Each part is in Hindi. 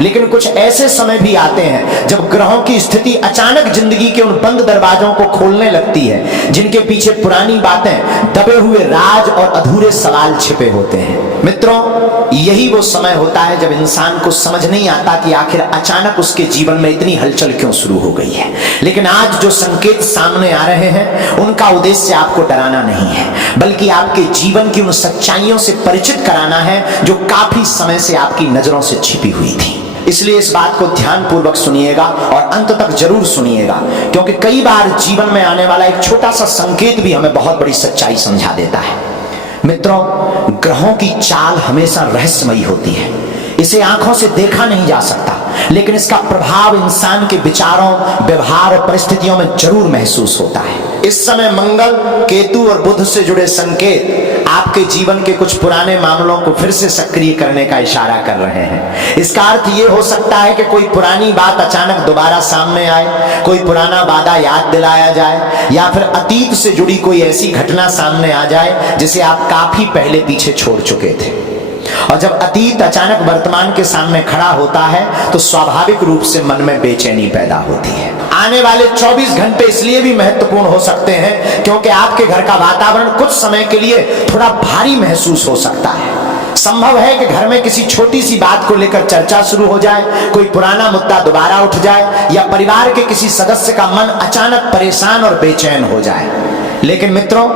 लेकिन कुछ ऐसे समय भी आते हैं जब ग्रहों की स्थिति अचानक जिंदगी के उन बंद दरवाजों को खोलने लगती है, जिनके पीछे पुरानी बातें, दबे हुए राज और अधूरे सवाल छिपे होते हैं। मित्रों, यही वो समय होता है जब इंसान को समझ नहीं आता कि आखिर अचानक उसके जीवन में इतनी हलचल क्यों शुरू हो गई है। लेकिन आज जो संकेत सामने आ रहे हैं, उनका उद्देश्य आपको डराना नहीं है, बल्कि आपके जीवन की उन सच्चाइयों से परिचित कराना है जो काफी समय से आपकी नजरों से छिपी हुई थी। इसलिए इस बात को ध्यानपूर्वक सुनिएगा और अंत तक जरूर सुनिएगा, क्योंकि कई बार जीवन में आने वाला एक छोटा सा संकेत भी हमें बहुत बड़ी सच्चाई समझा देता है। मित्रों, ग्रहों की चाल हमेशा रहस्यमयी होती है। इसे आंखों से देखा नहीं जा सकता, लेकिन इसका प्रभाव इंसान के विचारों, व्यवहार और परिस्थितियों में जरूर महसूस होता है। इस समय मंगल, केतु और बुध से जुड़े संकेत आपके जीवन के कुछ पुराने मामलों को फिर से सक्रिय करने का इशारा कर रहे हैं। इसका अर्थ यह हो सकता है कि कोई पुरानी बात अचानक दोबारा सामने आए, कोई पुराना वादा याद दिलाया जाए, या फिर अतीत से जुड़ी कोई ऐसी घटना सामने आ जाए जिसे आप काफी पहले पीछे छोड़ चुके थे। और जब अतीत अचानक वर्तमान के सामने खड़ा होता है तो स्वाभाविक रूप से मन में बेचैनी पैदा होती है। आने वाले 24 घंटे इसलिए भी महत्वपूर्ण हो सकते हैं क्योंकि आपके घर का वातावरण कुछ समय के लिए थोड़ा भारी महसूस हो सकता है। संभव है कि घर में किसी छोटी सी बात को लेकर चर्चा शुरू हो जाए, कोई पुराना मुद्दा दोबारा उठ जाए, या परिवार के किसी सदस्य का मन अचानक परेशान और बेचैन हो जाए। लेकिन मित्रों,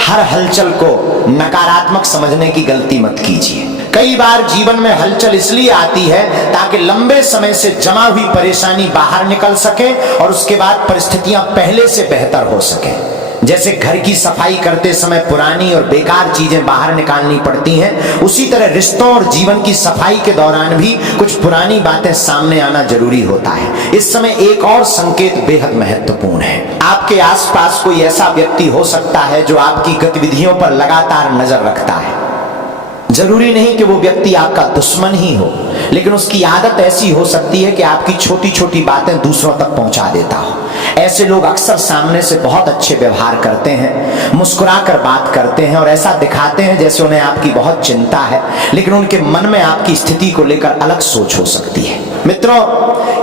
हर हलचल को नकारात्मक समझने की गलती मत कीजिए। कई बार जीवन में हलचल इसलिए आती है ताकि लंबे समय से जमा हुई परेशानी बाहर निकल सके और उसके बाद परिस्थितियां पहले से बेहतर हो सके। जैसे घर की सफाई करते समय पुरानी और बेकार चीजें बाहर निकालनी पड़ती हैं, उसी तरह रिश्तों और जीवन की सफाई के दौरान भी कुछ पुरानी बातें सामने आना जरूरी होता है। इस समय एक और संकेत बेहद महत्वपूर्ण है। आपके आसपास कोई ऐसा व्यक्ति हो सकता है जो आपकी गतिविधियों पर लगातार नजर रखता है। जरूरी नहीं कि वो व्यक्ति आपका दुश्मन ही हो, लेकिन उसकी आदत ऐसी हो सकती है कि आपकी छोटी छोटी बातें दूसरों तक पहुंचा देता हो। ऐसे लोग अक्सर सामने से बहुत अच्छे व्यवहार करते हैं, मुस्कुराकर बात करते हैं और ऐसा दिखाते हैं जैसे उन्हें आपकी बहुत चिंता है, लेकिन उनके मन में आपकी स्थिति को लेकर अलग सोच हो सकती है। मित्रों,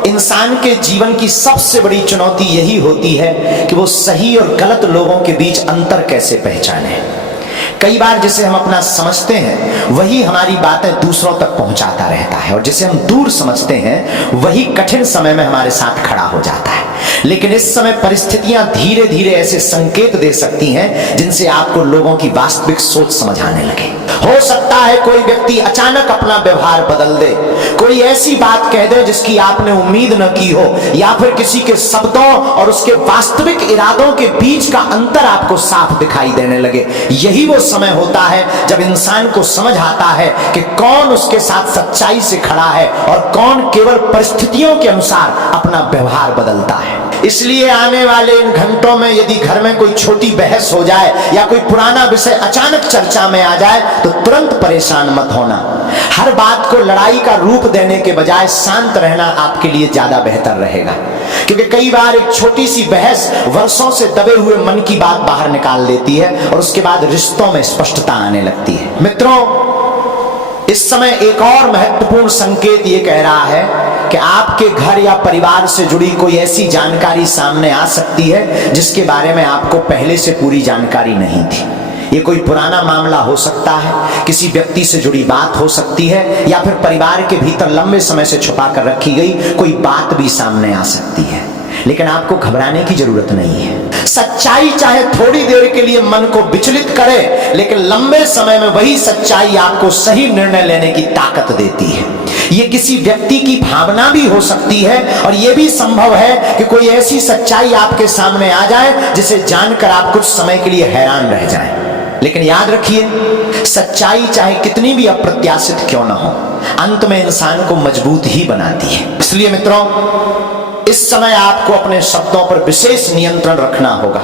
इंसान के जीवन की सबसे बड़ी चुनौती यही होती है कि वो सही और गलत लोगों के बीच अंतर कैसे पहचाने। कई बार जिसे हम अपना समझते हैं वही हमारी बातें दूसरों तक पहुंचाता रहता है, और जिसे हम दूर समझते हैं वही कठिन समय में हमारे साथ खड़ा हो जाता है। लेकिन इस समय परिस्थितियां धीरे धीरे ऐसे संकेत दे सकती हैं जिनसे आपको लोगों की वास्तविक सोच समझ आने लगे। हो सकता है कोई व्यक्ति अचानक अपना व्यवहार बदल दे, कोई ऐसी बात कह दे जिसकी आपने उम्मीद न की हो, या फिर किसी के शब्दों और उसके वास्तविक इरादों के बीच का अंतर आपको साफ दिखाई देने लगे। यही वो समय होता है जब इंसान को समझ आता है कि कौन उसके साथ सच्चाई से खड़ा है और कौन केवल परिस्थितियों के अनुसार अपना व्यवहार बदलता है। इसलिए आने वाले इन घंटों में यदि घर में कोई छोटी बहस हो जाए या कोई पुराना विषय अचानक चर्चा में आ जाए तो तुरंत परेशान मत होना। हर बात को लड़ाई का रूप देने के बजाय शांत रहना आपके लिए ज्यादा बेहतर रहेगा, क्योंकि कई बार एक छोटी सी बहस वर्षों से दबे हुए मन की बात बाहर निकाल देती है और उसके बाद रिश्तों में स्पष्टता आने लगती है। मित्रों, इस समय एक और महत्वपूर्ण संकेत ये कह रहा है कि आपके घर या परिवार से जुड़ी कोई ऐसी जानकारी सामने आ सकती है जिसके बारे में आपको पहले से पूरी जानकारी नहीं थी। ये कोई पुराना मामला हो सकता है, किसी व्यक्ति से जुड़ी बात हो सकती है, या फिर परिवार के भीतर लंबे समय से छुपा कर रखी गई कोई बात भी सामने आ सकती है। लेकिन आपको घबराने की जरूरत नहीं है। सच्चाई चाहे थोड़ी देर के लिए मन को विचलित करे, लेकिन लंबे समय में वही सच्चाई आपको सही निर्णय लेने की ताकत देती है। ये किसी व्यक्ति की भावना भी हो सकती है, और यह भी संभव है कि कोई ऐसी सच्चाई आपके सामने आ जाए जिसे जानकर आप कुछ समय के लिए हैरान रह जाएं। लेकिन याद रखिए, सच्चाई चाहे कितनी भी अप्रत्याशित क्यों ना हो, अंत में इंसान को मजबूत ही बनाती है। इसलिए मित्रों, इस समय आपको अपने शब्दों पर विशेष नियंत्रण रखना होगा,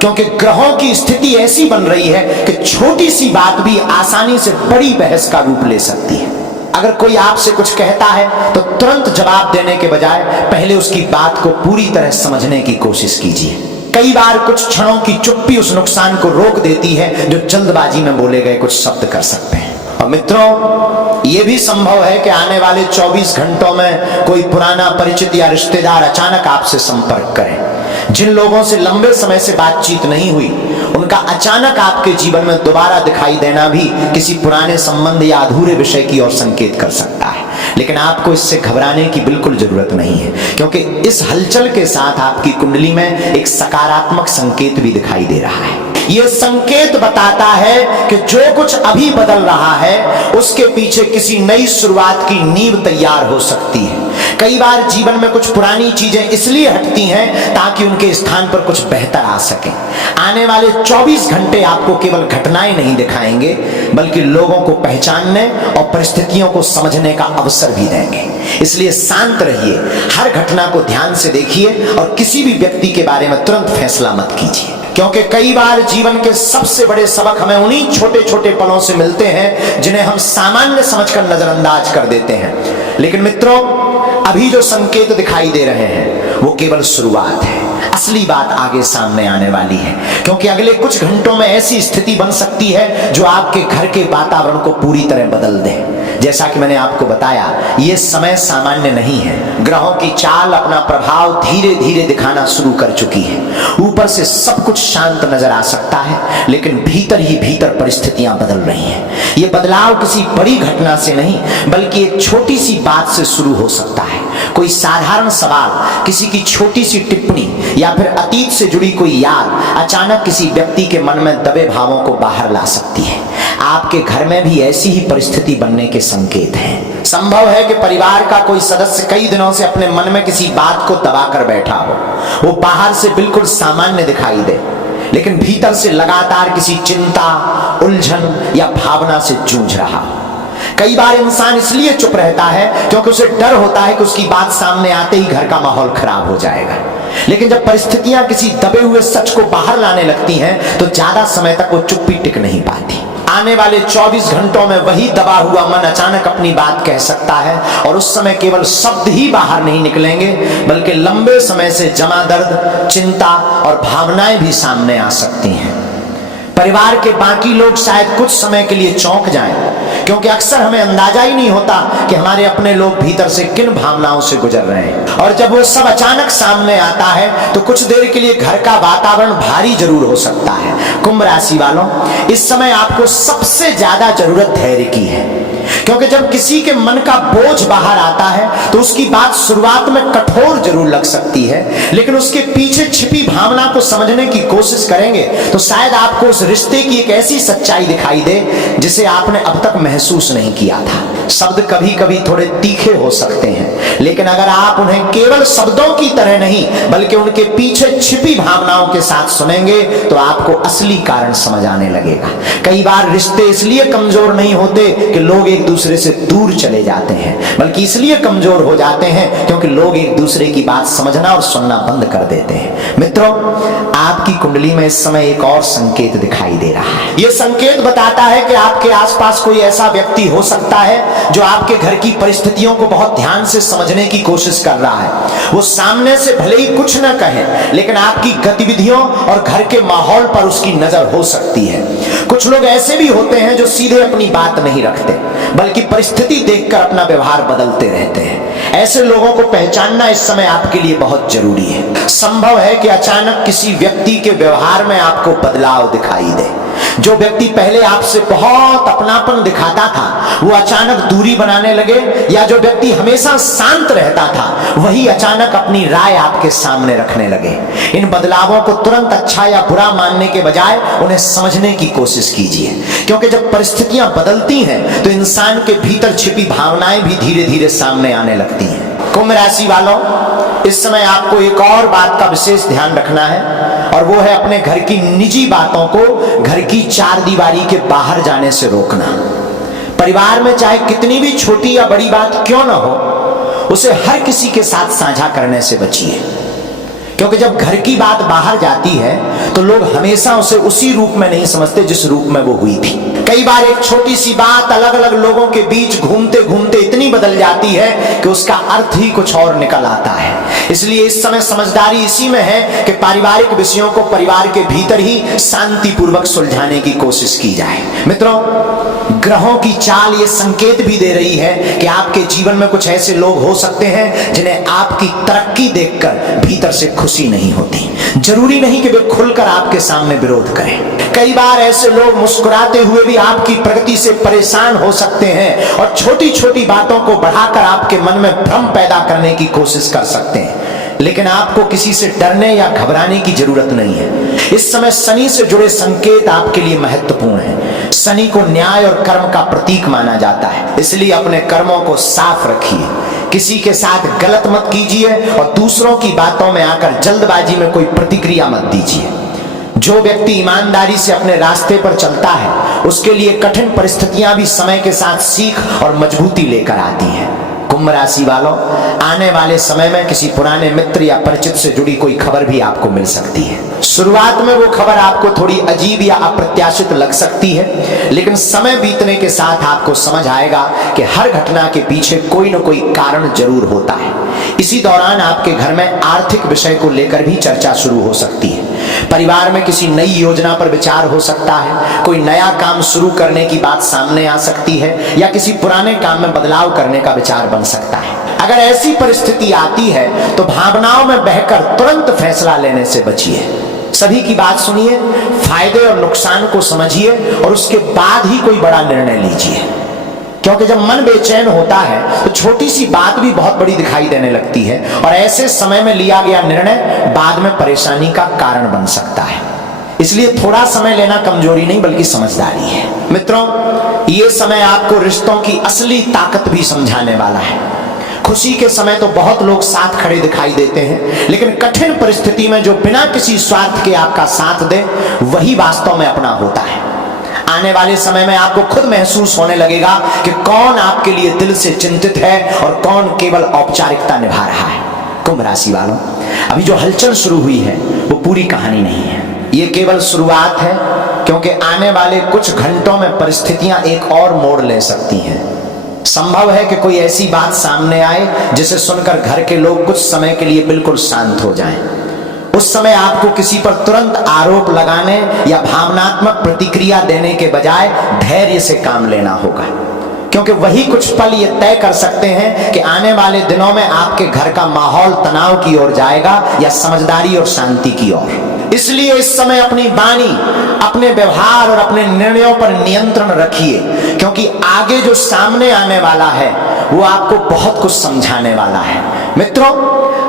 क्योंकि ग्रहों की स्थिति ऐसी बन रही है कि छोटी सी बात भी आसानी से बड़ी बहस का रूप ले सकती है। अगर कोई आपसे कुछ कहता है तो तुरंत जवाब देने के बजाय पहले उसकी बात को पूरी तरह समझने की कोशिश कीजिए। कई बार कुछ क्षणों की चुप्पी उस नुकसान को रोक देती है जो जल्दबाजी में बोले गए कुछ शब्द कर सकते हैं। और मित्रों, यह भी संभव है कि आने वाले 24 घंटों में कोई पुराना परिचित या रिश्तेदार अचानक आपसे संपर्क करें। जिन लोगों से लंबे समय से बातचीत नहीं हुई, उनका अचानक आपके जीवन में दोबारा दिखाई देना भी किसी पुराने संबंध या अधूरे विषय की ओर संकेत कर सकता है। लेकिन आपको इससे घबराने की बिल्कुल जरूरत नहीं है, क्योंकि इस हलचल के साथ आपकी कुंडली में एक सकारात्मक संकेत भी दिखाई दे रहा है। यह संकेत बताता है कि जो कुछ अभी बदल रहा है उसके पीछे किसी नई शुरुआत की नींव तैयार हो सकती है। कई बार जीवन में कुछ पुरानी चीजें इसलिए हटती हैं ताकि उनके स्थान पर कुछ बेहतर आ सके। आने वाले 24 घंटे आपको केवल घटनाएं नहीं दिखाएंगे, बल्कि लोगों को पहचानने और परिस्थितियों को समझने का अवसर भी देंगे। इसलिए शांत रहिए, हर घटना को ध्यान से देखिए और किसी भी व्यक्ति के बारे में तुरंत फैसला मत कीजिए, क्योंकि कई बार जीवन के सबसे बड़े सबक हमें उन्हीं छोटे छोटे पलों से मिलते हैं जिन्हें हम सामान्य समझकर नजरअंदाज कर देते हैं। लेकिन मित्रों, अभी जो संकेत दिखाई दे रहे हैं वो केवल शुरुआत है। असली बात आगे सामने आने वाली है, क्योंकि अगले कुछ घंटों में ऐसी स्थिति बन सकती है जो आपके घर के वातावरण को पूरी तरह बदल दे। जैसा कि मैंने आपको बताया, यह समय सामान्य नहीं है। ग्रहों की चाल अपना प्रभाव धीरे धीरे दिखाना शुरू कर चुकी है। ऊपर से सब कुछ शांत नजर आ सकता है, लेकिन भीतर ही भीतर परिस्थितियां बदल रही हैं। यह बदलाव किसी बड़ी घटना से नहीं, बल्कि एक छोटी सी बात से शुरू हो सकता है। कोई साधारण सवाल, किसी की छोटी सी टिप्पणी या फिर अतीत से जुड़ी कोई याद अचानक किसी व्यक्ति के मन में दबे भावों को बाहर ला सकती है। आपके घर में भी ऐसी ही परिस्थिति बनने के संकेत हैं। संभव है कि परिवार का कोई सदस्य कई दिनों से अपने मन में किसी बात को दबा कर बैठा हो। वो बाहर से बिल्कुल सामान्य दिखाई दे, लेकिन भीतर से लगातार किसी चिंता, उलझन या भावना से जूझ रहा हो। कई बार इंसान इसलिए चुप रहता है क्योंकि उसे डर होता है कि उसकी बात सामने आते ही घर का माहौल खराब हो जाएगा। लेकिन जब परिस्थितियां किसी दबे हुए सच को बाहर लाने लगती हैं, तो ज्यादा समय तक वो चुप्पी टिक नहीं पाती। आने वाले 24 घंटों में वही दबा हुआ मन अचानक अपनी बात कह सकता है, और उस समय केवल शब्द ही बाहर नहीं निकलेंगे, बल्कि लंबे समय से जमा दर्द, चिंता और भावनाएं भी सामने आ सकती हैं। परिवार के बाकी लोग शायद कुछ समय के लिए चौंक जाएं, क्योंकि अक्सर हमें अंदाजा ही नहीं होता कि हमारे अपने लोग भीतर से किन भावनाओं से गुजर रहे हैं। और जब वो सब अचानक सामने आता है तो कुछ देर के लिए घर का वातावरण भारी जरूर हो सकता है। कुंभ राशि वालों, इस समय आपको सबसे ज्यादा जरूरत धैर्य की है, क्योंकि जब किसी के मन का बोझ बाहर आता है तो उसकी बात शुरुआत में कठोर जरूर लग सकती है, लेकिन उसके पीछे छिपी भावना को समझने की कोशिश करेंगे तो शायद आपको उस रिश्ते की एक ऐसी सच्चाई दिखाई दे जिसे आपने अब तक महसूस नहीं किया था। शब्द कभी कभी थोड़े तीखे हो सकते हैं, लेकिन अगर आप उन्हें केवल शब्दों की तरह नहीं बल्कि उनके पीछे छिपी भावनाओं के साथ सुनेंगे तो आपको असली कारण समझ आने लगेगा। कई बार रिश्ते इसलिए कमजोर नहीं होते कि लोग एक दूसरे से दूर चले जाते हैं, बल्कि इसलिए कमजोर हो जाते हैं क्योंकि लोग एक दूसरे की बात समझना और सुनना बंद कर देते हैं। मित्रों, आपकी कुंडली में इस समय एक और संकेत दिखाई दे रहा है। यह संकेत बताता है कि आपके आसपास कोई ऐसा व्यक्ति हो सकता है जो आपके घर की परिस्थितियों को बहुत ध्यान से समझने की कोशिश कर रहा है। वो सामने से भले ही कुछ न कहे, लेकिन आपकी गतिविधियों और घर के माहौल पर उसकी नजर हो सकती है। कुछ लोग ऐसे भी होते हैं जो सीधे अपनी बात नहीं रखते, बल्कि परिस्थिति देखकर अपना व्यवहार बदलते रहते हैं। ऐसे लोगों को पहचानना इस समय आपके लिए बहुत जरूरी है। संभव है कि अचानक किसी व्यक्ति के व्यवहार में आपको बदलाव दिखाई दे। जो व्यक्ति पहले आपसे बहुत अपनापन दिखाता था वो अचानक दूरी बनाने लगे, या जो व्यक्ति हमेशा शांत रहता था वही अचानक अपनी राय आपके सामने रखने लगे। इन बदलावों को तुरंत अच्छा या बुरा मानने के बजाय उन्हें समझने की कोशिश कीजिए, क्योंकि जब परिस्थितियां बदलती हैं तो इंसान के भीतर छिपी भावनाएं भी धीरे धीरे सामने आने लगती हैं। कुंभ राशि वालों, इस समय आपको एक और बात का विशेष ध्यान रखना है, और वो है अपने घर की निजी बातों को घर की चार दीवारी के बाहर जाने से रोकना। परिवार में चाहे कितनी भी छोटी या बड़ी बात क्यों ना हो, उसे हर किसी के साथ साझा करने से बचिए, क्योंकि जब घर की बात बाहर जाती है तो लोग हमेशा उसे उसी रूप में नहीं समझते जिस रूप में वो हुई थी। कई बार एक छोटी सी बात अलग अलग लोगों के बीच घूमते घूमते इतनी बदल जाती है कि उसका अर्थ ही कुछ और निकल आता है। इसलिए इस समय समझदारी इसी में है कि पारिवारिक विषयों को परिवार के भीतर ही शांतिपूर्वक सुलझाने की कोशिश की जाए। मित्रों, ग्रहों की चाल ये संकेत भी दे रही है कि आपके जीवन में कुछ ऐसे लोग हो सकते हैं जिन्हें आपकी तरक्की देखकर भीतर से खुशी नहीं होती। जरूरी नहीं कि वे खुलकर आपके सामने विरोध करें। कई बार ऐसे लोग मुस्कुराते हुए भी आपकी प्रगति से परेशान हो सकते हैं और छोटी छोटी बातों को बढ़ाकर आपके मन में भ्रम पैदा करने की कोशिश कर सकते हैं। लेकिन आपको किसी से डरने या घबराने की जरूरत नहीं है। इस समय शनि से जुड़े संकेत आपके लिए महत्वपूर्ण हैं। शनि को न्याय और कर्म का प्रतीक माना जाता है, इसलिए अपने कर्मों को साफ रखिए। किसी के साथ गलत मत कीजिए और दूसरों की बातों में आकर जल्दबाजी में कोई प्रतिक्रिया मत दीजिए। जो व्यक्ति ईमानदारी से अपने रास्ते पर चलता है उसके लिए कठिन परिस्थितियां भी समय के साथ सीख और मजबूती लेकर आती हैं। कुंभ राशि वालों, आने वाले समय में किसी पुराने मित्र या परिचित से जुड़ी कोई खबर भी आपको मिल सकती है। शुरुआत में वो खबर आपको थोड़ी अजीब या अप्रत्याशित लग सकती है, लेकिन समय बीतने के साथ आपको समझ आएगा कि हर घटना के पीछे कोई न कोई कारण जरूर होता है। इसी दौरान आपके घर में आर्थिक विषय को लेकर भी चर्चा शुरू हो सकती है। परिवार में किसी नई योजना पर विचार हो सकता है, कोई नया काम शुरू करने की बात सामने आ सकती है या किसी पुराने काम में बदलाव करने का विचार बन सकता है। अगर ऐसी परिस्थिति आती है तो भावनाओं में बहकर तुरंत फैसला लेने से बचिए। सभी की बात सुनिए, फायदे और नुकसान को समझिए और उसके बाद ही कोई बड़ा निर्णय लीजिए। क्योंकि जब मन बेचैन होता है तो छोटी सी बात भी बहुत बड़ी दिखाई देने लगती है और ऐसे समय में लिया गया निर्णय बाद में परेशानी का कारण बन सकता है। इसलिए थोड़ा समय लेना कमजोरी नहीं बल्कि समझदारी है। मित्रों, ये समय आपको रिश्तों की असली ताकत भी समझाने वाला है। खुशी के समय तो बहुत लोग साथ खड़े दिखाई देते हैं, लेकिन कठिन परिस्थिति में जो बिना किसी स्वार्थ के आपका साथ दे वही वास्तव में अपना होता है। आने वाले समय में आपको खुद महसूस होने लगेगा कि कौन आपके लिए दिल से चिंतित है और कौन केवल औपचारिकता निभा रहा है। कुंभ राशि वालों, अभी जो हलचल शुरू हुई है वो पूरी कहानी नहीं है, ये केवल शुरुआत है। क्योंकि आने वाले कुछ घंटों में परिस्थितियां एक और मोड़ ले सकती हैं। संभव है कि कोई ऐसी बात सामने आए जिसे सुनकर घर के लोग कुछ समय के लिए बिल्कुल शांत हो जाएं। उस समय आपको किसी पर तुरंत आरोप लगाने या भावनात्मक प्रतिक्रिया देने के बजाय धैर्य से काम लेना होगा, क्योंकि वही कुछ पल ये तय कर सकते हैं कि आने वाले दिनों में आपके घर का माहौल तनाव की ओर जाएगा या समझदारी और शांति की ओर। इसलिए इस समय अपनी वाणी, अपने व्यवहार और अपने निर्णयों पर नियंत्रण रखिए, क्योंकि आगे जो सामने आने वाला है वो आपको बहुत कुछ समझाने वाला है। मित्रों,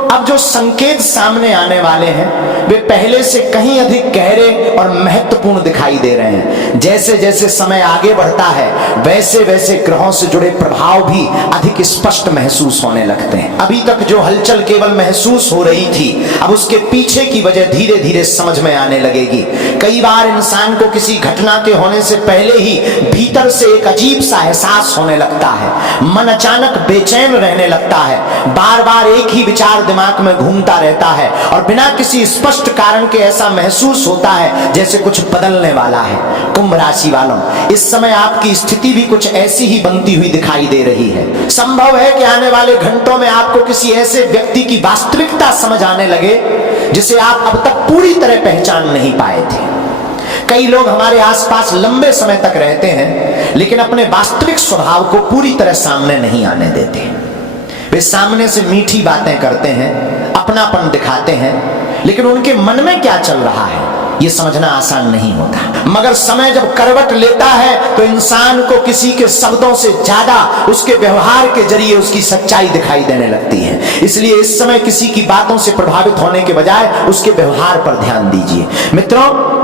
अब जो संकेत सामने आने वाले हैं वे पहले से कहीं अधिक गहरे और महत्वपूर्ण दिखाई दे रहे हैं। जैसे जैसे समय आगे बढ़ता है वैसे वैसे ग्रहों से जुड़े प्रभाव भी अधिक स्पष्ट महसूस होने लगते हैं। अभी तक जो हलचल केवल महसूस हो रही थी, अब उसके पीछे की वजह धीरे धीरे समझ में आने लगेगी। कई बार इंसान को किसी घटना के होने से पहले ही भीतर से एक अजीब सा एहसास होने लगता है। मन अचानक बेचैन रहने लगता है, बार बार एक ही विचार दिमाग में घूमता रहता है और बिना किसी स्पष्ट कारण के ऐसा महसूस होता है जैसे कुछ बदलने वाला है। कुंभ राशि वालों, इस समय आपकी स्थिति भी कुछ ऐसी ही बनती हुई दिखाई दे रही है। संभव है कि आने वाले घंटों में आपको किसी ऐसे व्यक्ति की वास्तविकता समझ आने लगे जिसे आप अब तक पूरी तरह पहचान नहीं पाए थे। कई लोग हमारे आसपास लंबे समय तक रहते हैं लेकिन अपने वास्तविक स्वभाव को पूरी तरह सामने नहीं आने देते। वे सामने से मीठी बातें करते हैं, अपनापन दिखाते हैं, लेकिन उनके मन में क्या चल रहा है ये समझना आसान नहीं होता। मगर समय जब करवट लेता है तो इंसान को किसी के शब्दों से ज्यादा उसके व्यवहार के जरिए उसकी सच्चाई दिखाई देने लगती है। इसलिए इस समय किसी की बातों से प्रभावित होने के बजाय उसके व्यवहार पर ध्यान दीजिए। मित्रों,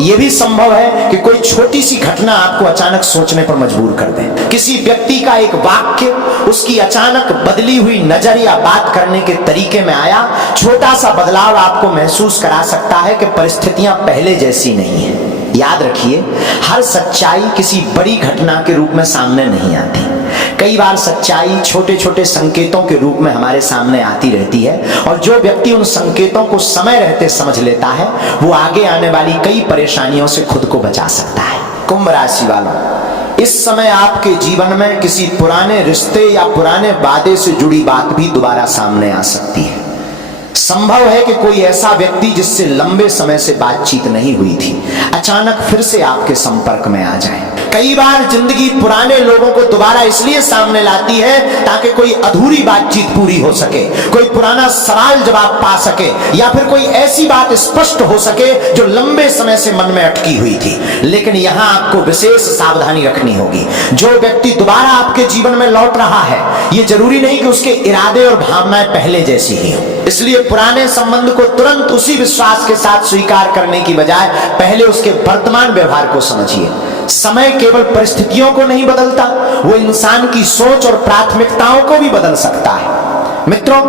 यह भी संभव है कि कोई छोटी सी घटना आपको अचानक सोचने पर मजबूर कर दे। किसी व्यक्ति का एक वाक्य, उसकी अचानक बदली हुई नजर या बात करने के तरीके में आया छोटा सा बदलाव आपको महसूस करा सकता है कि परिस्थितियां पहले जैसी नहीं है। याद रखिए, हर सच्चाई किसी बड़ी घटना के रूप में सामने नहीं आती। कई बार सच्चाई छोटे छोटे संकेतों के रूप में हमारे सामने आती रहती है, और जो व्यक्ति उन संकेतों को समय रहते समझ लेता है वो आगे आने वाली कई परेशानियों से खुद को बचा सकता है। कुंभ राशि वालों, इस समय आपके जीवन में किसी पुराने रिश्ते या पुराने वादे से जुड़ी बात भी दोबारा सामने आ सकती है। संभव है कि कोई ऐसा व्यक्ति जिससे लंबे समय से बातचीत नहीं हुई थी अचानक फिर से आपके संपर्क में आ जाए। कई बार जिंदगी पुराने लोगों को दोबारा इसलिए सामने लाती है ताकि कोई अधूरी बातचीत पूरी हो सके, कोई पुराना सवाल जवाब पा सके, या फिर कोई ऐसी बात स्पष्ट हो सके जो लंबे समय से मन में अटकी हुई थी। लेकिन यहां आपको विशेष सावधानी रखनी होगी। जो व्यक्ति दोबारा आपके जीवन में लौट रहा है, यह जरूरी नहीं कि उसके इरादे और भावनाएं पहले जैसी ही हो। इसलिए पुराने संबंध को तुरंत उसी विश्वास के साथ स्वीकार करने की बजाय पहले उसके वर्तमान व्यवहार को समझिए। समय केवल परिस्थितियों को नहीं बदलता, वो इंसान की सोच और प्राथमिकताओं को भी बदल सकता है। मित्रों,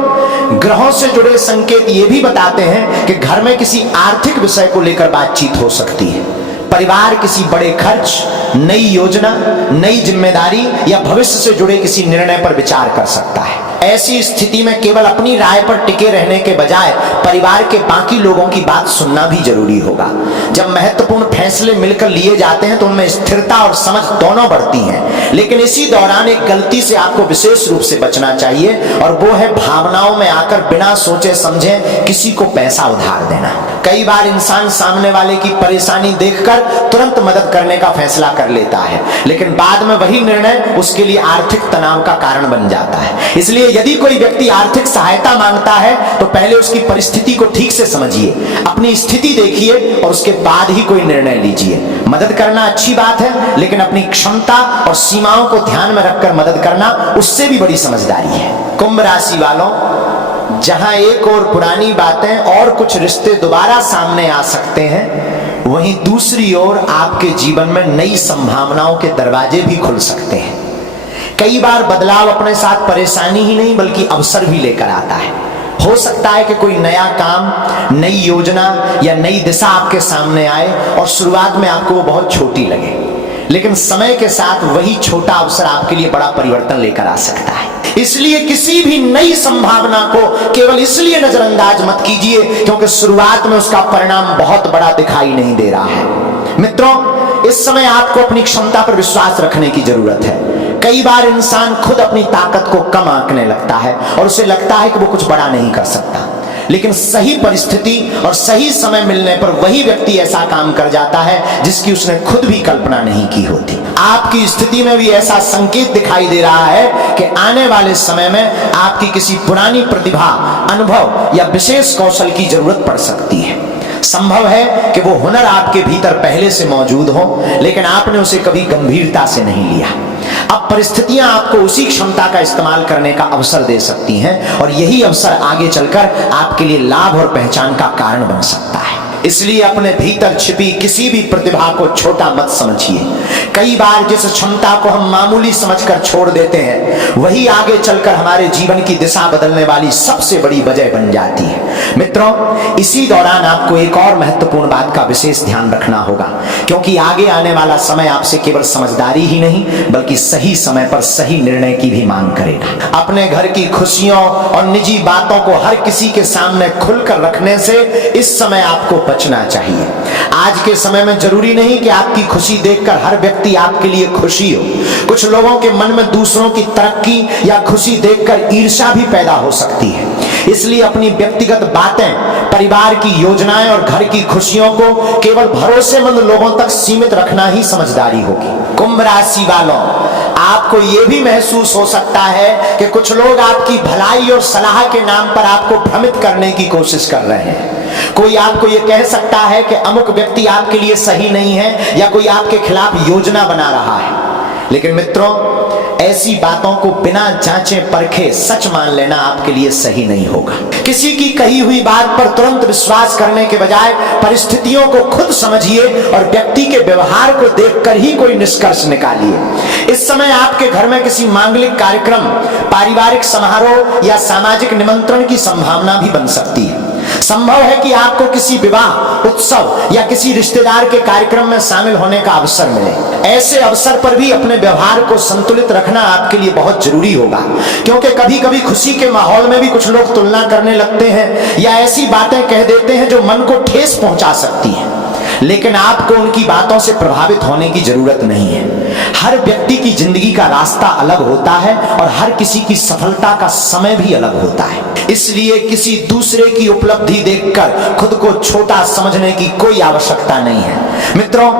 ग्रहों से जुड़े संकेत ये भी बताते हैं कि घर में किसी आर्थिक विषय को लेकर बातचीत हो सकती है। परिवार किसी बड़े खर्च, नई योजना, नई जिम्मेदारी या भविष्य से जुड़े किसी निर्णय पर विचार कर सकता है। ऐसी स्थिति में केवल अपनी राय पर टिके रहने के बजाय परिवार के बाकी लोगों की बात सुनना भी जरूरी होगा। जब महत्वपूर्ण फैसले मिलकर लिए जाते हैं तो उनमें स्थिरता और समझ दोनों बढ़ती हैं, लेकिन इसी दौरान एक गलती से आपको विशेष रूप से बचना चाहिए, और वो है भावनाओं में आकर बिना सोचे समझे किसी को पैसा उधार देना। कई बार इंसान सामने वाले की परेशानी देखकर तुरंत मदद करने का फैसला कर लेता है, लेकिन बाद में वही निर्णय उसके लिए आर्थिक तनाव का कारण बन जाता है। इसलिए यदि कोई व्यक्ति आर्थिक सहायता मांगता है तो पहले उसकी परिस्थिति को ठीक से समझिए, अपनी स्थिति देखिए और उसके बाद ही कोई निर्णय लीजिए। मदद करना अच्छी बात है, लेकिन अपनी क्षमता और सीमाओं को ध्यान में रखकर मदद करना उससे भी बड़ी समझदारी है। कुंभ राशि वालों, जहां एक और पुरानी बातें और कुछ रिश्ते दोबारा सामने आ सकते हैं, वहीं दूसरी ओर आपके जीवन में नई संभावनाओं के दरवाजे भी खुल सकते हैं। कई बार बदलाव अपने साथ परेशानी ही नहीं बल्कि अवसर भी लेकर आता है। हो सकता है कि कोई नया काम, नई योजना या नई दिशा आपके सामने आए और शुरुआत में आपको वो बहुत छोटी लगे, लेकिन समय के साथ वही छोटा अवसर आपके लिए बड़ा परिवर्तन लेकर आ सकता है। इसलिए किसी भी नई संभावना को केवल इसलिए नजरअंदाज मत कीजिए क्योंकि शुरुआत में उसका परिणाम बहुत बड़ा दिखाई नहीं दे रहा है। मित्रों, इस समय आपको अपनी क्षमता पर विश्वास रखने की जरूरत है। कई बार इंसान खुद अपनी ताकत को कम आंकने लगता है और उसे लगता है कि वो कुछ बड़ा नहीं कर सकता, लेकिन सही परिस्थिति और सही समय मिलने पर वही व्यक्ति ऐसा काम कर जाता है जिसकी उसने खुद भी कल्पना नहीं की होती। आपकी स्थिति में भी ऐसा संकेत दिखाई दे रहा है कि आने वाले समय में आपकी किसी पुरानी प्रतिभा, अनुभव या विशेष कौशल की जरूरत पड़ सकती है। संभव है कि वो हुनर आपके भीतर पहले से मौजूद हो, लेकिन आपने उसे कभी गंभीरता से नहीं लिया। अब परिस्थितियां आपको उसी क्षमता का इस्तेमाल करने का अवसर दे सकती हैं, और यही अवसर आगे चलकर आपके लिए लाभ और पहचान का कारण बन सकता है। इसलिए अपने भीतर छिपी किसी भी प्रतिभा को छोटा मत समझिए। कई बार जिस क्षमता को हम मामूली समझकर छोड़ देते हैं, वही आगे चलकर हमारे जीवन की दिशा बदलने वाली सबसे बड़ी वजह बन जाती है। मित्रों, इसी दौरान आपको एक और महत्वपूर्ण बात का विशेष ध्यान रखना होगा, क्योंकि आगे आने वाला समय आपसे केवल समझदारी ही नहीं बल्कि सही समय पर सही निर्णय की भी मांग करेगा। अपने घर की खुशियों और निजी बातों को हर किसी के सामने खुलकर रखने से इस समय आपको बचना चाहिए। आज के समय में जरूरी नहीं कि आपकी खुशी देखकर हर व्यक्ति आपके लिए खुशी हो। कुछ लोगों के मन में दूसरों की तरक्की या खुशी देखकर ईर्ष्या भी पैदा हो सकती है। इसलिए अपनी व्यक्तिगत बातें, परिवार की योजनाएं और घर की खुशियों को केवल भरोसेमंद लोगों तक सीमित रखना ही समझदारी होगी। कुंभ राशि वालों, आपको यह भी महसूस हो सकता है कि कुछ लोग आपकी भलाई और सलाह के नाम पर आपको भ्रमित करने की कोशिश कर रहे हैं। कोई आपको यह कह सकता है कि अमुक व्यक्ति आपके लिए सही नहीं है, या कोई आपके खिलाफ योजना बना रहा है। लेकिन मित्रों, ऐसी बातों को बिना जांचे परखे सच मान लेना आपके लिए सही नहीं होगा। किसी की कही हुई बात पर तुरंत विश्वास करने के बजाय परिस्थितियों को खुद समझिए और व्यक्ति के व्यवहार को देखकर ही कोई निष्कर्ष निकालिए। इस समय आपके घर में किसी मांगलिक कार्यक्रम, पारिवारिक समारोह या सामाजिक निमंत्रण की संभावना भी बन सकती है। संभव है कि आपको किसी विवाह, उत्सव या किसी रिश्तेदार के कार्यक्रम में शामिल होने का अवसर मिले। ऐसे अवसर पर भी अपने व्यवहार को संतुलित रखना आपके लिए बहुत जरूरी होगा, क्योंकि कभी कभी खुशी के माहौल में भी कुछ लोग तुलना करने लगते हैं या ऐसी बातें कह देते हैं जो मन को ठेस पहुंचा सकती हैं। लेकिन आपको उनकी बातों से प्रभावित होने की जरूरत नहीं है। हर व्यक्ति की जिंदगी का रास्ता अलग होता है और हर किसी की सफलता का समय भी अलग होता है। इसलिए किसी दूसरे की उपलब्धि देखकर खुद को छोटा समझने की कोई आवश्यकता नहीं है। मित्रों,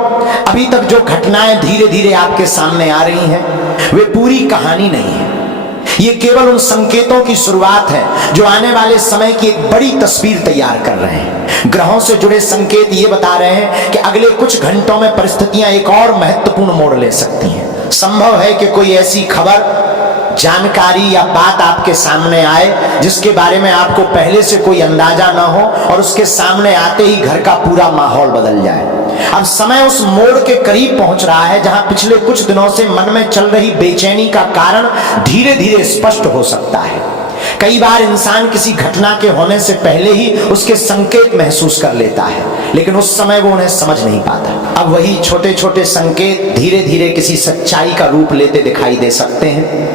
अभी तक जो घटनाएं धीरे धीरे आपके सामने आ रही हैं, वे पूरी कहानी नहीं है। ये केवल उन संकेतों की शुरुआत है जो आने वाले समय की एक बड़ी तस्वीर तैयार कर रहे हैं। ग्रहों से जुड़े संकेत ये बता रहे हैं कि अगले कुछ घंटों में परिस्थितियां एक और महत्वपूर्ण मोड़ ले सकती हैं। संभव है कि कोई ऐसी खबर, जानकारी या बात आपके सामने आए जिसके बारे में आपको पहले से कोई अंदाजा ना हो और उसके सामने आते ही घर का पूरा माहौल बदल जाए। अब समय उस मोड़ के करीब पहुंच रहा है जहां पिछले कुछ दिनों से मन में चल रही बेचैनी का कारण धीरे धीरे स्पष्ट हो सकता है। कई बार इंसान किसी घटना के होने से पहले ही उसके संकेत महसूस कर लेता है, लेकिन उस समय वो उन्हें समझ नहीं पाता। अब वही छोटे छोटे संकेत धीरे धीरे किसी सच्चाई का रूप लेते दिखाई दे सकते हैं।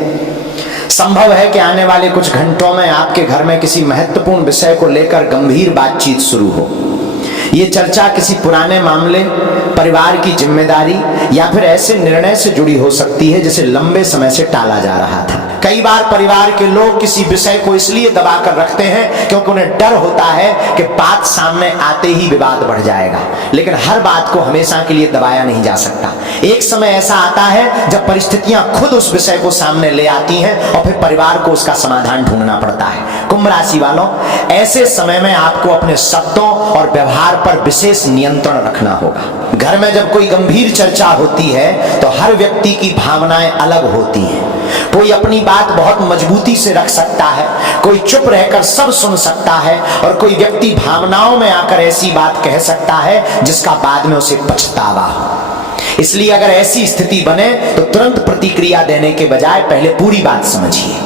संभव है कि आने वाले कुछ घंटों में आपके घर में किसी महत्वपूर्ण विषय को लेकर गंभीर बातचीत शुरू हो। ये चर्चा किसी पुराने मामले, परिवार की जिम्मेदारी या फिर ऐसे निर्णय से जुड़ी हो सकती है जिसे लंबे समय से टाला जा रहा था। कई बार परिवार के लोग किसी विषय को इसलिए दबाकर रखते हैं क्योंकि उन्हें डर होता है कि बात सामने आते ही विवाद बढ़ जाएगा। लेकिन हर बात को हमेशा के लिए दबाया नहीं जा सकता। एक समय ऐसा आता है जब परिस्थितियां खुद उस विषय को सामने ले आती हैं और फिर परिवार को उसका समाधान ढूंढना पड़ता है। कुंभ राशि वालों, ऐसे समय में आपको अपने शब्दों और व्यवहार पर विशेष नियंत्रण रखना होगा। घर में जब कोई गंभीर चर्चा होती है तो हर व्यक्ति की भावनाएं अलग होती हैं। कोई अपनी बात बहुत मजबूती से रख सकता है, कोई चुप रहकर सब सुन सकता है और कोई व्यक्ति भावनाओं में आकर ऐसी बात कह सकता है जिसका बाद में उसे पछतावा हो। इसलिए अगर ऐसी स्थिति बने तो तुरंत प्रतिक्रिया देने के बजाय पहले पूरी बात समझिए।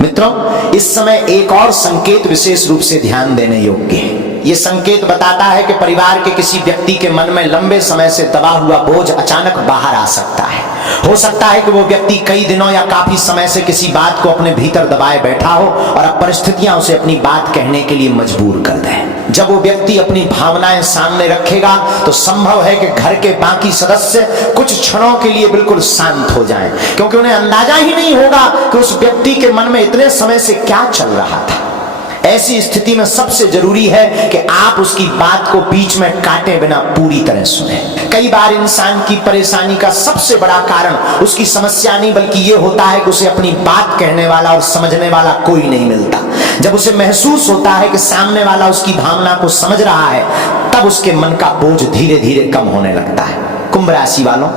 मित्रों, इस समय एक और संकेत विशेष रूप से ध्यान देने योग्य है। यह संकेत बताता है कि परिवार के किसी व्यक्ति के मन में लंबे समय से दबा हुआ बोझ अचानक बाहर आ सकता है। हो सकता है कि वो व्यक्ति कई दिनों या काफी समय से किसी बात को अपने भीतर दबाए बैठा हो और अब परिस्थितियां उसे अपनी बात कहने के लिए मजबूर कर दें। जब वो व्यक्ति अपनी भावनाएं सामने रखेगा तो संभव है कि घर के बाकी सदस्य कुछ क्षणों के लिए बिल्कुल शांत हो जाएं, क्योंकि उन्हें अंदाजा ही नहीं होगा कि उस व्यक्ति के मन में इतने समय से क्या चल रहा था। ऐसी स्थिति में सबसे जरूरी है कि आप उसकी बात को बीच में काटे बिना पूरी तरह सुने। कई बार इंसान की परेशानी का सबसे बड़ा कारण उसकी समस्या नहीं बल्कि यह होता है कि उसे अपनी बात कहने वाला और समझने वाला कोई नहीं मिलता। जब उसे महसूस होता है कि सामने वाला उसकी भावना को समझ रहा है, तब उसके मन का बोझ धीरे धीरे कम होने लगता है। कुंभ राशि वालों,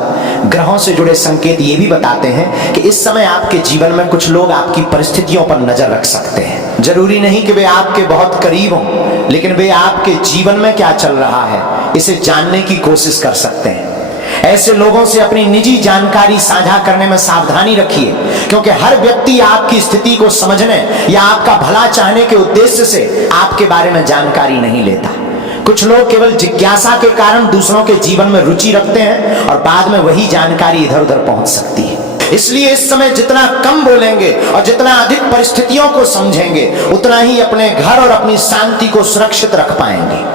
ग्रहों से जुड़े संकेत ये भी बताते हैं कि इस समय आपके जीवन में कुछ लोग आपकी परिस्थितियों पर नजर रख सकते हैं। जरूरी नहीं कि वे आपके बहुत करीब हों, लेकिन वे आपके जीवन में क्या चल रहा है इसे जानने की कोशिश कर सकते हैं। ऐसे लोगों से अपनी निजी जानकारी साझा करने में सावधानी रखिए, क्योंकि हर व्यक्ति आपकी स्थिति को समझने या आपका भला चाहने के उद्देश्य से आपके बारे में जानकारी नहीं लेता। कुछ लोग केवल जिज्ञासा के कारण दूसरों के जीवन में रुचि रखते हैं और बाद में वही जानकारी इधर उधर पहुंच सकती है। इसलिए इस समय जितना कम बोलेंगे और जितना अधिक परिस्थितियों को समझेंगे, उतना ही अपने घर और अपनी शांति को सुरक्षित रख पाएंगे।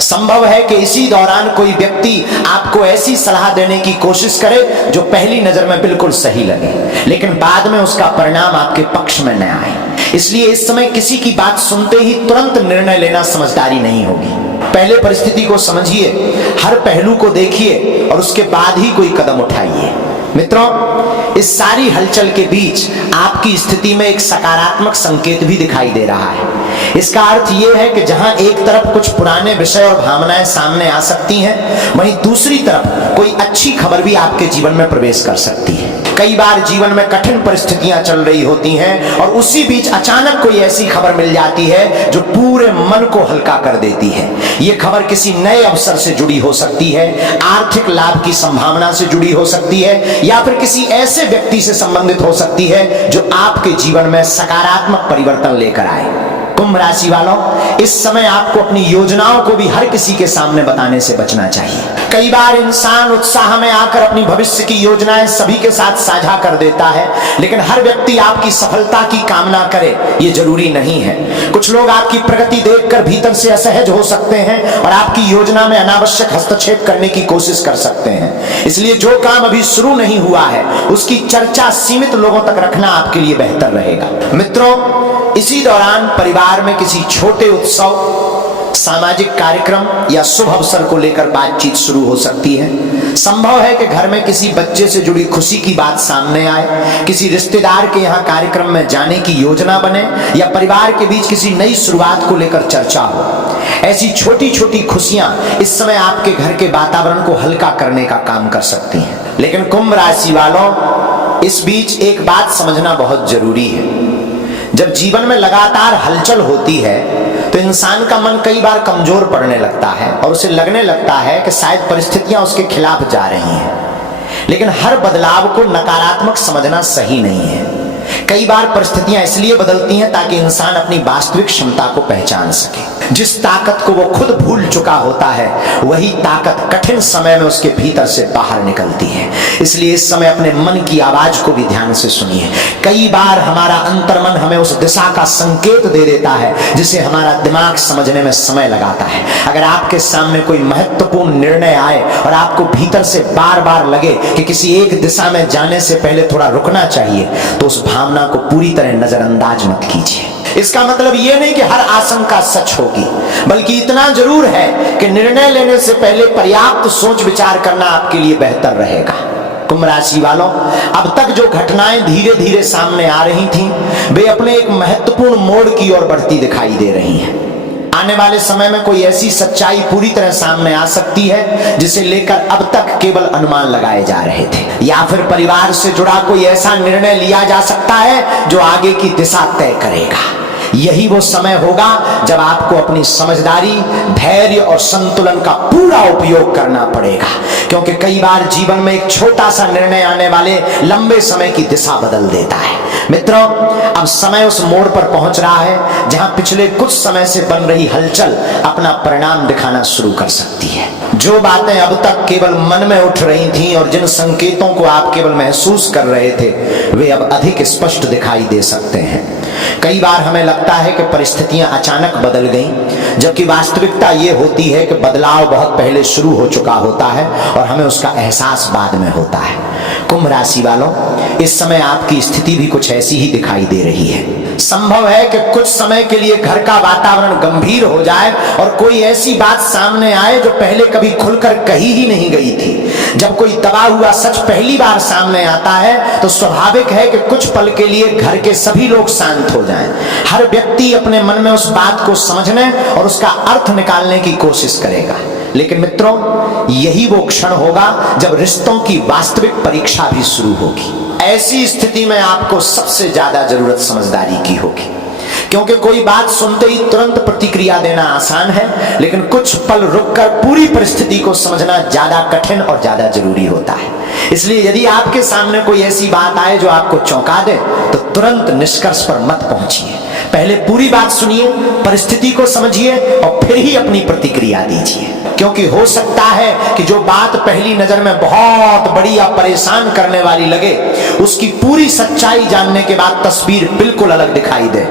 संभव है कि इसी दौरान कोई व्यक्ति आपको ऐसी सलाह देने की कोशिश करे जो पहली नजर में बिल्कुल सही लगे, लेकिन बाद में उसका परिणाम आपके पक्ष में न आए। इसलिए इस समय किसी की बात सुनते ही तुरंत निर्णय लेना समझदारी नहीं होगी। पहले परिस्थिति को समझिए, हर पहलू को देखिए और उसके बाद ही कोई कदम उठाइए। मित्रों, इस सारी हलचल के बीच आपकी स्थिति में एक सकारात्मक संकेत भी दिखाई दे रहा है। इसका अर्थ यह है कि जहां एक तरफ कुछ पुराने विषय और भावनाएं सामने आ सकती हैं, वहीं दूसरी तरफ कोई अच्छी खबर भी आपके जीवन में प्रवेश कर सकती है। कई बार जीवन में कठिन परिस्थितियां चल रही होती हैं और उसी बीच अचानक कोई ऐसी खबर मिल जाती है जो पूरे मन को हल्का कर देती है। यह खबर किसी नए अवसर से जुड़ी हो सकती है, आर्थिक लाभ की संभावना से जुड़ी हो सकती है या फिर किसी ऐसे व्यक्ति से संबंधित हो सकती है जो आपके जीवन में सकारात्मक परिवर्तन लेकर आए। कुंभ राशि वालों, इस समय आपको अपनी योजनाओं को भी हर किसी के सामने बताने से बचना चाहिए। कई बार इंसान उत्साह में आकर अपनी भविष्य की योजनाएं सभी के साथ साझा कर देता है, लेकिन हर व्यक्ति आपकी सफलता की कामना करे ये जरूरी नहीं है। कुछ लोग आपकी प्रगति देखकर भीतर से असहज हो सकते हैं और आपकी योजना में अनावश्यक हस्तक्षेप करने की कोशिश कर सकते हैं। इसलिए जो काम अभी शुरू नहीं हुआ है उसकी चर्चा सीमित लोगों तक रखना आपके लिए बेहतर रहेगा। मित्रों, इसी दौरान परिवार में किसी छोटे उत्सव, सामाजिक कार्यक्रम या शुभ अवसर को लेकर बातचीत शुरू हो सकती है। संभव है कि घर में किसी बच्चे से जुड़ी खुशी की बात सामने आए, किसी रिश्तेदार के यहाँ कार्यक्रम में जाने की योजना बने या परिवार के बीच किसी नई शुरुआत को लेकर चर्चा हो। ऐसी छोटी छोटी खुशियां इस समय आपके घर के वातावरण को हल्का करने का काम कर सकती हैं। लेकिन कुंभ राशि वालों, इस बीच एक बात समझना बहुत जरूरी है। जब जीवन में लगातार हलचल होती है तो इंसान का मन कई बार कमजोर पड़ने लगता है और उसे लगने लगता है कि शायद परिस्थितियां उसके खिलाफ जा रही हैं। लेकिन हर बदलाव को नकारात्मक समझना सही नहीं है। कई बार परिस्थितियां इसलिए बदलती हैं ताकि इंसान अपनी वास्तविक क्षमता को पहचान सके। जिस ताकत को वो खुद भूल चुका होता है वही ताकत कठिन समय में उसके भीतर से बाहर निकलती है। इसलिए इस समय अपने मन की आवाज को भी ध्यान से सुनिए। कई बार हमारा अंतर्मन हमें उस दिशा का संकेत दे देता है जिसे हमारा दिमाग समझने में समय लगाता है। अगर आपके सामने कोई महत्वपूर्ण निर्णय आए और आपको भीतर से बार बार लगे कि किसी एक दिशा में जाने से पहले थोड़ा रुकना चाहिए, तो उस भावना को पूरी तरह नजरअंदाज मत कीजिए। इसका मतलब यह नहीं कि हर आशंका सच होगी, बल्कि इतना जरूर है कि निर्णय लेने से पहले पर्याप्त सोच विचार करना आपके लिए बेहतर रहेगा। कुंभ राशि वालों, अब तक जो घटनाएं धीरे धीरे सामने आ रही थीं, वे अपने एक महत्वपूर्ण मोड़ की ओर बढ़ती दिखाई दे रही हैं। आने वाले समय में कोई ऐसी सच्चाई पूरी तरह सामने आ सकती है जिसे लेकर अब तक केवल अनुमान लगाए जा रहे थे, या फिर परिवार से जुड़ा कोई ऐसा निर्णय लिया जा सकता है जो आगे की दिशा तय करेगा। यही वो समय होगा जब आपको अपनी समझदारी, धैर्य और संतुलन का पूरा उपयोग करना पड़ेगा, क्योंकि कई बार जीवन में एक छोटा सा निर्णय आने वाले लंबे समय की दिशा बदल देता है। मित्रों, अब समय उस मोड़ पर पहुंच रहा है जहां पिछले कुछ समय से बन रही हलचल अपना परिणाम दिखाना शुरू कर सकती है। जो बातें अब तक केवल मन में उठ रही थीं और जिन संकेतों को आप केवल महसूस कर रहे थे, वे अब अधिक स्पष्ट दिखाई दे सकते हैं। कई बार हमें लगता है कि परिस्थितियां अचानक बदल गईं, जबकि वास्तविकता ये होती है कि बदलाव बहुत पहले शुरू हो चुका होता है और हमें उसका एहसास बाद में होता है। कुंभ राशि वालों, इस समय आपकी स्थिति भी कुछ ऐसी ही दिखाई दे रही है। संभव है कि कुछ समय के लिए घर का वातावरण गंभीर हो जाए और कोई ऐसी बात सामने आए जो पहले कभी खुलकर कही ही नहीं गई थी। जब कोई दबा हुआ सच पहली बार सामने आता है तो स्वाभाविक है कि कुछ पल के लिए घर के सभी लोग शांत हो जाएं। हर व्यक्ति अपने मन में उस बात को समझने और उसका अर्थ निकालने की कोशिश करेगा। लेकिन मित्रों, यही वो क्षण होगा जब रिश्तों की वास्तविक परीक्षा भी शुरू होगी। ऐसी स्थिति में आपको सबसे ज्यादा जरूरत समझदारी की होगी, क्योंकि कोई बात सुनते ही तुरंत प्रतिक्रिया देना आसान है, लेकिन कुछ पल रुककर पूरी परिस्थिति को समझना ज्यादा कठिन और ज्यादा जरूरी होता है। इसलिए यदि आपके सामने कोई ऐसी बात आए जो आपको चौंका दे, तो तुरंत निष्कर्ष पर मत पहुंचिए। पहले पूरी बात सुनिए, परिस्थिति को समझिए और फिर ही अपनी प्रतिक्रिया दीजिए, क्योंकि हो सकता है कि जो बात पहली नजर में बहुत बड़ी या परेशान करने वाली लगे, उसकी पूरी सच्चाई जानने के बाद तस्वीर बिल्कुल अलग दिखाई दे।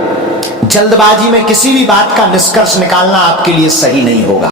जल्दबाजी में किसी भी बात का निष्कर्ष निकालना आपके लिए सही नहीं होगा।